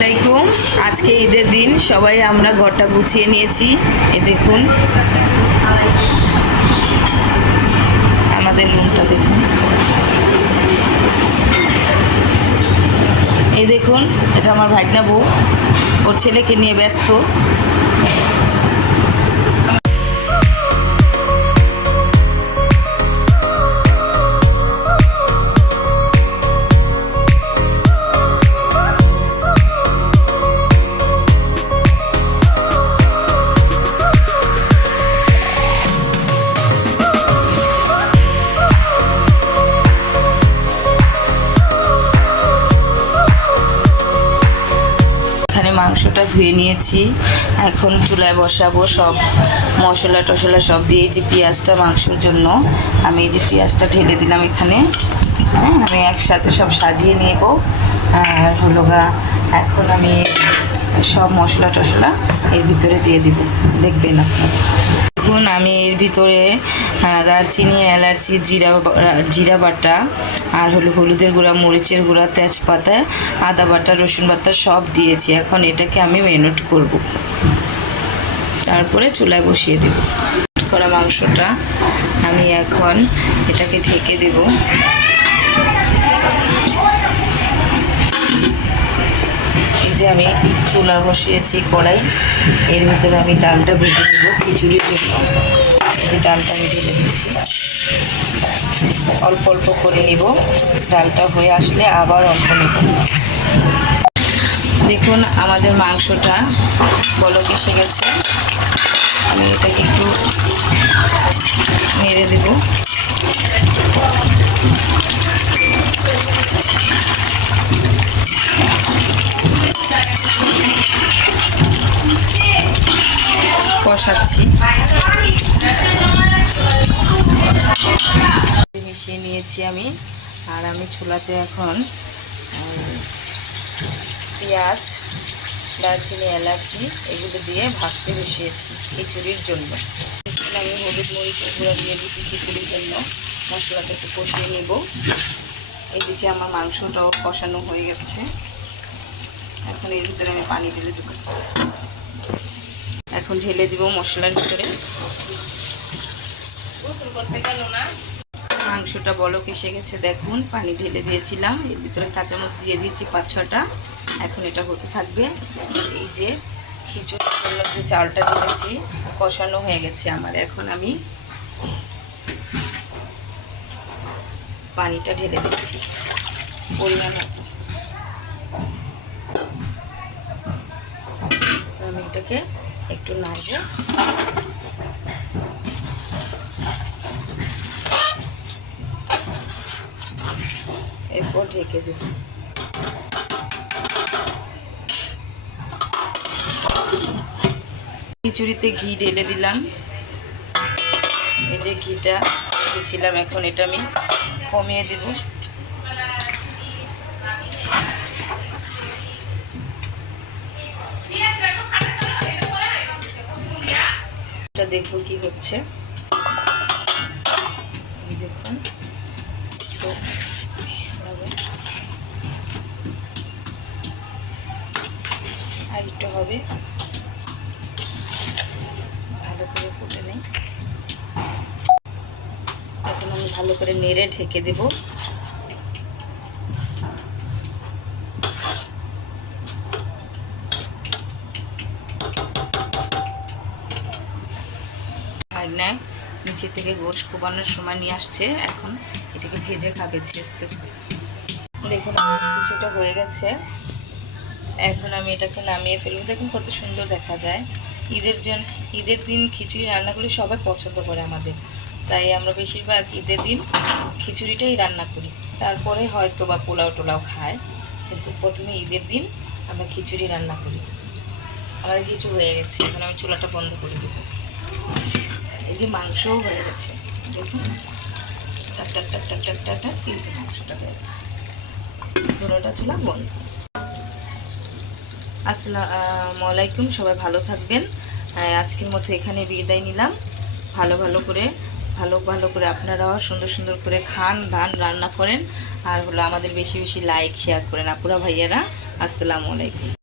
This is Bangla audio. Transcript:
আসসালামাইকুম। আজকে ঈদের দিন সবাই আমরা ঘরটা গুছিয়ে নিয়েছি। এই দেখুন আমাদের রুমটা দেখুন। এই দেখুন এটা আমার ভাগ্না বউ, ওর ছেলেকে নিয়ে ব্যস্ত। মাংসটা ধুয়ে নিয়েছি, এখন চুলায় বসাবো। সব মশলা টশলা সব দিয়ে, এই যে পেঁয়াজটা মাংসের জন্য আমি এই যে পেঁয়াজটা ঢেলে দিলাম এখানে। হ্যাঁ, আমি একসাথে সব সাজিয়ে নেব। আর হলো এখন আমি সব মশলা টশলা এর ভিতরে দিয়ে দিব, দেখবেন আপনারা। এখন আমি এর ভিতরে দারচিনি, এলাচি, জিরা বাটা আর হলুদের গুঁড়া, মরিচের গুঁড়া, তেজপাতা, আদা বাটা, রসুন বাটা সব দিয়েছি। এখন এটাকে আমি ম্যারিনেট করব, তারপরে চুলায় বসিয়ে দেব। করা মাংসটা আমি এখন এটাকে ঢেকে দেব। যে আমি চুলা বসিয়েছি কড়াই, এর ভিতরে আমি ডালটা ভেজে নেব খিচুড়ির জন্য। যে ডালটা আমি ঢেলে দিয়েছি, অল্প অল্প করে নিব। ডালটা হয়ে আসলে আবার অল্প নেব। দেখুন আমাদের মাংসটা বলক এসে গেছে। আমি এটাকে একটু নেড়ে দেব। কষাচ্ছি, মিশিয়ে নিয়েছি আমি। আর আমি চুলাতে এখন পেঁয়াজ, দারচিনি, এলাচি এগুলো দিয়ে ভাজতে বসিয়েছি খিচুড়ির জন্য। আমি হলুদ মরিচের গুঁড়া দিয়ে দিচ্ছি খিচুড়ির জন্য। মশলাটা একটু কষিয়ে নেব। এইদিকে আমার মাংসটাও কষানো হয়ে গেছে। এখন এর ভিতরে আমি পানি ঢেলে দেবো। এখন ঢেলে দিব মশলার ভিতরে। মাংসটা বলক এসে গেছে, দেখুন পানি ঢেলে দিয়েছিলাম। এর ভিতরে কাঁচামরিচ দিয়ে দিয়েছি 5-6টা। এখন এটা হতে থাকবে। এই যে খিচুড়ির জন্য যে চালটা ঢেলেছি কষানো হয়ে গেছে আমার। এখন আমি পানিটা ঢেলে দিচ্ছি পরিমাণ মতো। আমি এটাকে একটু নাড়ব। এরপর ঢেকে দেব। খিচুড়িতে ঘি ঢেলে দিলাম। এই যে ঘিটা দিয়েছিলাম, এখন এটা আমি কমিয়ে দেব। দেখবো কি হচ্ছে। দেখুন আর একটু হবে, ভালো করে ফুটে নেই। এখন আমি ভালো করে নেড়ে ঢেকে দেব। ভাগনায় নিচে থেকে গোশ কোবানোর সময় নিয়ে আসছে। এখন এটাকে ভেজে খাবে ছেঁচতে। দেখুন কিছুটা হয়ে গেছে। এখন আমি এটাকে নামিয়ে ফেলবো। দেখুন কত সুন্দর দেখা যায়। ঈদের দিন খিচুড়ি রান্না করলে সবাই পছন্দ করে আমাদের, তাই আমরা বেশিরভাগ ঈদের দিন খিচুড়িটাই রান্না করি। তারপরে হয়তো বা পোলাও টোলাও খায়, কিন্তু প্রথমে ঈদের দিন আমরা খিচুড়ি রান্না করি। আমাদের কিছু হয়ে গেছে, এখন আমি চুলাটা বন্ধ করে দেবো। এই যে মাংসও হয়ে গেছে, দেখুন টাক টাক টাক টাক টাক টাক টাক। এই যে মাংসটা হয়ে গেছে, পুরোটা চুলা বন্ধ। আসসালামু আলাইকুম, সবাই ভালো থাকবেন। আজকের মতো এখানে বিদায় নিলাম। ভালো করে আপনারাও সুন্দর সুন্দর করে খান, দান, রান্না করেন। আর আমাদের বেশি বেশি লাইক শেয়ার করেন আপুরা ভাইয়ারা। আসসালামু আলাইকুম।